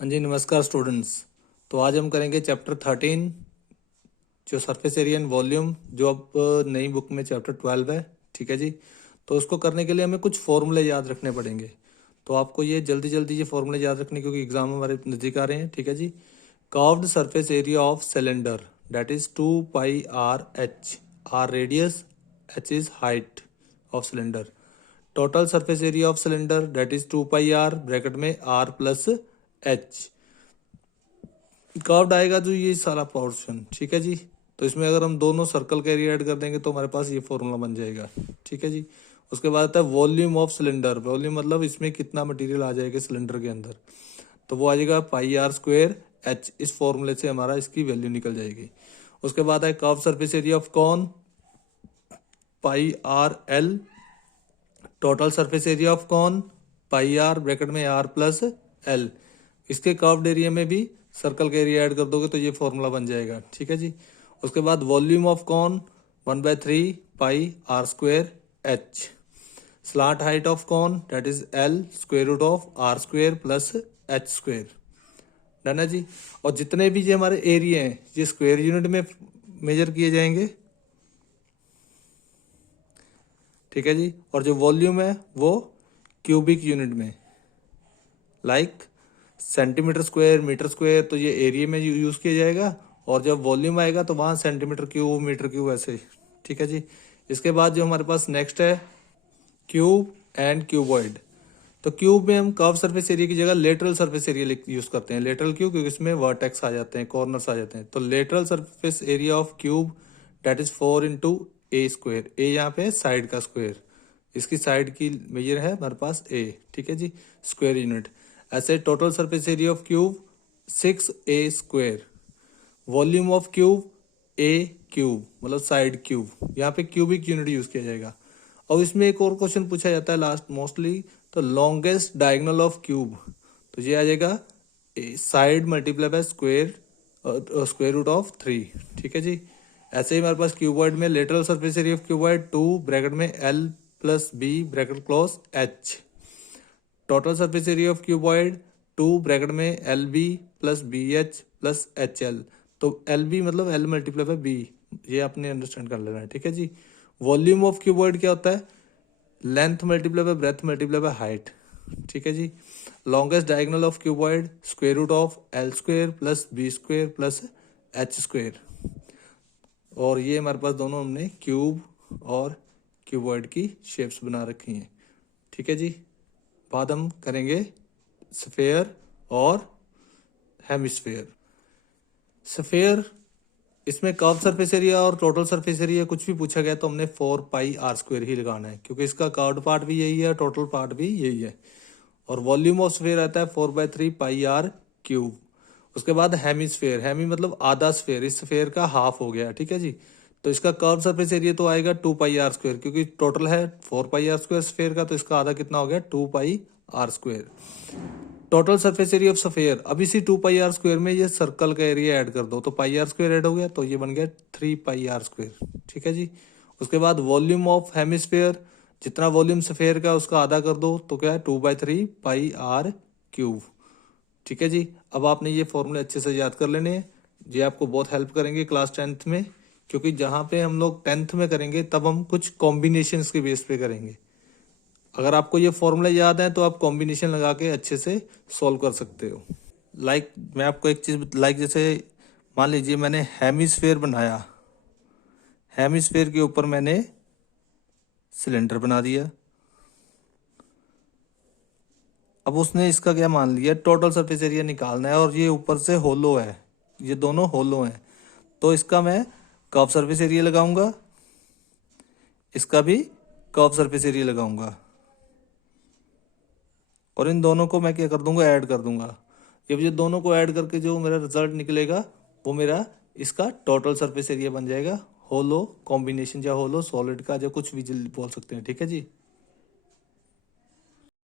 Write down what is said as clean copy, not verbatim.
हाँ जी, नमस्कार स्टूडेंट्स। तो आज हम करेंगे चैप्टर 13 जो सरफेस एरिया एंड वॉल्यूम, जो अब नई बुक में चैप्टर 12 है। ठीक है जी। तो उसको करने के लिए हमें कुछ फॉर्मूले याद रखने पड़ेंगे। तो आपको ये जल्दी जल्दी ये फॉर्मूले याद रखने, क्योंकि एग्जाम हमारे नज़दीक आ रहे हैं। ठीक है जी। Curved surface area of cylinder that is 2πr/h। R radius, h is height of cylinder. Total surface area of cylinder that is 2πr bracket में r प्लस h। कर्व्ड आएगा जो ये सारा पोर्शन। ठीक है जी। तो इसमें अगर हम दोनों सर्कल का एरिया ऐड कर देंगे तो हमारे पास ये फॉर्मूला बन जाएगा। ठीक है जी। उसके बाद आता है वॉल्यूम ऑफ सिलेंडर। वॉल्यूम मतलब इसमें कितना मटेरियल आ जाएगा सिलेंडर के अंदर, तो वो आ जाएगा πr²h। इस फॉर्मूले से हमारा इसकी वैल्यू निकल जाएगी। उसके बाद है curve surface area of cone, πrl। Total surface area of cone, πr bracket में r प्लस l। इसके कर्व्ड एरिया में भी सर्कल का एरिया ऐड कर दोगे तो ये फॉर्मूला बन जाएगा। ठीक है जी। उसके बाद volume of cone 1/3πr²h। Slant height of cone that is l square root of r² plus h²। Done है जी। और जितने भी ये हमारे एरिया हैं ये स्क्वायर यूनिट में मेजर किए जाएंगे। ठीक है जी। और जो वॉल्यूम है वो क्यूबिक यूनिट में, like centimetre square, metre square, तो ये एरिया में यूज किया जाएगा। और जब वॉल्यूम आएगा तो वहां सेंटीमीटर क्यूब, मीटर क्यूब, ऐसे। ठीक है जी। इसके बाद जो हमारे पास नेक्स्ट है क्यूब एंड क्यूबॉइड। तो क्यूब में हम कर्व सरफेस एरिया की जगह लेटरल सरफेस एरिया यूज करते हैं। लेटरल क्यों? क्योंकि इसमें वर्टेक्स आ जाते हैं, कॉर्नर्स आ जाते हैं। तो lateral surface area of cube that is 4 × a²। ए यहाँ पे साइड का स्क्वायर, इसकी साइड की मेजर है हमारे पास a। ठीक है जी, स्क्वायर यूनिट। ऐसे total surface area of cube 6a²। Volume of cube a³ मतलब साइड क्यूब, यहाँ पे क्यूबिक यूनिट यूज किया जाएगा। और इसमें एक और क्वेश्चन पूछा जाता है लास्ट मोस्टली, तो लॉन्गेस्ट डायगोनल ऑफ क्यूब, तो ये आ जाएगा side multiply by square, square root of 3। ठीक है जी। ऐसे ही हमारे पास क्यूबॉइड में lateral surface area of cuboid 2 bracket में l plus b bracket close h। Total surface area of cuboid 2 bracket में LB plus BH plus HL। तो LB मतलब L मल्टीप्लाई बाय B, ये आपने अंडरस्टैंड कर लेना है। ठीक है जी। वॉल्यूम ऑफ क्यूबॉइड क्या होता है? Length multiply by breadth multiply by height. ठीक है जी। Longest diagonal of cuboid square root of L² plus B² plus H²। और ये हमारे पास दोनों हमने क्यूब और क्यूबॉइड की शेप्स बना रखी हैं। ठीक है जी। बाद हम करेंगे स्फेयर और हेमिस्फेयर। स्फेयर, इसमें कर्व सरफेस एरिया और टोटल सरफेस एरिया कुछ भी पूछा गया तो हमने 4πr² ही लगाना है, क्योंकि इसका कर्व्ड पार्ट भी यही है, टोटल पार्ट भी यही है। और वॉल्यूम ऑफ स्फेयर आता है 4/3πr³। उसके बाद हेमिस्फेयर, हेमी मतलब आधा स्फेयर, इस स्फेयर का हाफ हो गया। ठीक है जी। तो इसका कर्व सरफेस एरिया तो आएगा 2πr², क्योंकि टोटल है 4πr² स्फेयर का, तो इसका आधा कितना हो गया 2πr²। Total surface area of sphere, अब इसी 2πr² में ये सर्कल का एरिया ऐड कर दो तो πr² ऐड हो गया, तो ये बन गया 3πr²। ठीक है जी। उसके बाद वॉल्यूम ऑफ हेमिस्फेयर, जितना वॉल्यूम स्फेयर का उसका आधा कर दो तो क्या है 2/3πr³। ठीक है जी। अब आपने ये फॉर्मूले अच्छे से याद कर लेने हैं, ये आपको बहुत हेल्प करेंगे क्लास 10th में, क्योंकि जहाँ पे हम लोग 10th में करेंगे तब हम कुछ कॉम्बिनेशंस के बेस पे करेंगे। अगर आपको ये फॉर्मूले याद है तो आप कॉम्बिनेशन लगा के अच्छे से सॉल्व कर सकते हो। लाइक मैं आपको एक चीज़, जैसे मान लीजिए मैंने हेमिस्फेयर बनाया, हेमिस्फेयर के ऊपर मैंने सिलेंडर बना दिया। अब उसने इसका क्या मान लिया, टोटल सरफेस एरिया निकालना है, और ये ऊपर से होलो है, ये दोनों होलो हैं, तो इसका मैं कर्व सरफेस एरिया लगाऊंगा, इसका भी कर्व सरफेस एरिया लगाऊंगा, और इन दोनों को मैं क्या कर दूंगा, ऐड कर दूंगा। जब ये दोनों को ऐड करके जो मेरा रिजल्ट निकलेगा वो मेरा इसका टोटल सरफेस एरिया बन जाएगा। होलो कॉम्बिनेशन या होलो सॉलिड का, जो कुछ भी बोल सकते हैं। ठीक है जी।